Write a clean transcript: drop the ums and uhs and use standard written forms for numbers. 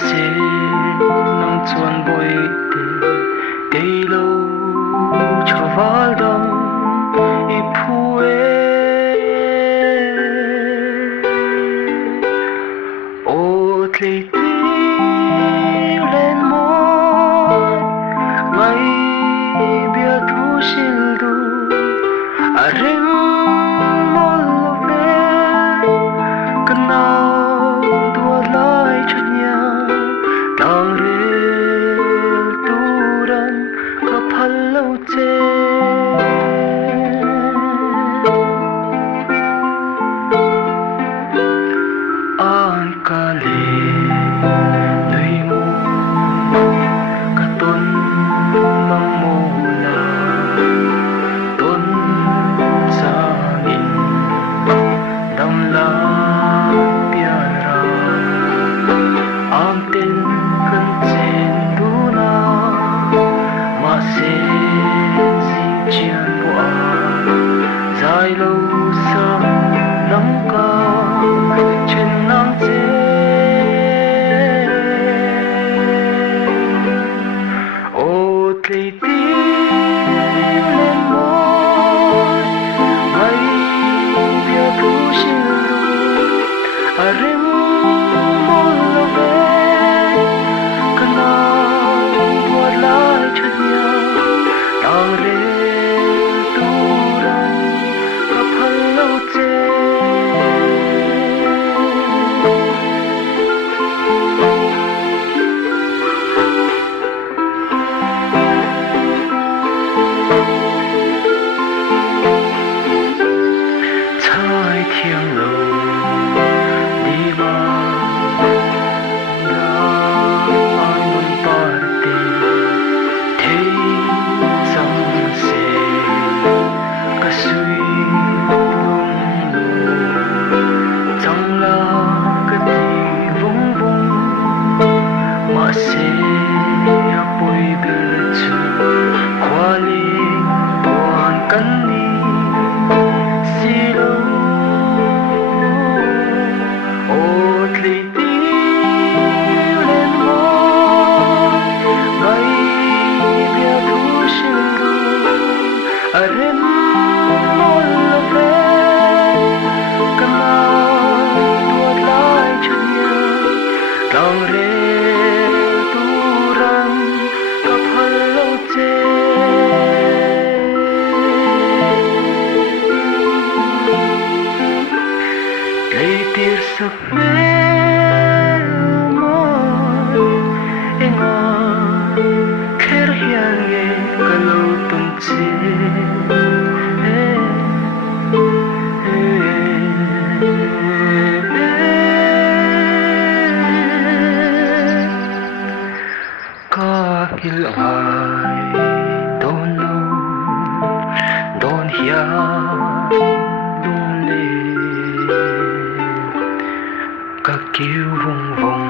se nang chuan boi te lo chaval dong I phue o tlei ti len mo ngai bia thu sil du a ring mol ve kana tua lai chanya tang re turan ka phal lo che an ka le nui mo ka ton mang mo la ton sang in dam la piara am tin kan chen du na ma se si chian bo a zai lo sa nam ka chen nang che o tlei ti len mo ngai bia thu sil du a rim mol lo ve kana tua lai chanya tang re turan ka phal lo che chai thiang lo đi ba na ai muốn parte thấy sang se ka sui lung lu chẳng la ka ti vung vung ma se ya poi bil chu khwali tuan kan ni si lo o tlei ti len mo ngai bia thu sil du a rem mol lo ve kana tua lai chanya tang re turan ka phal lo che lei tir sa pe mo enga kher hian ge ka lo tum che ka hil ai don lo don hia lung le ka kiu vung vung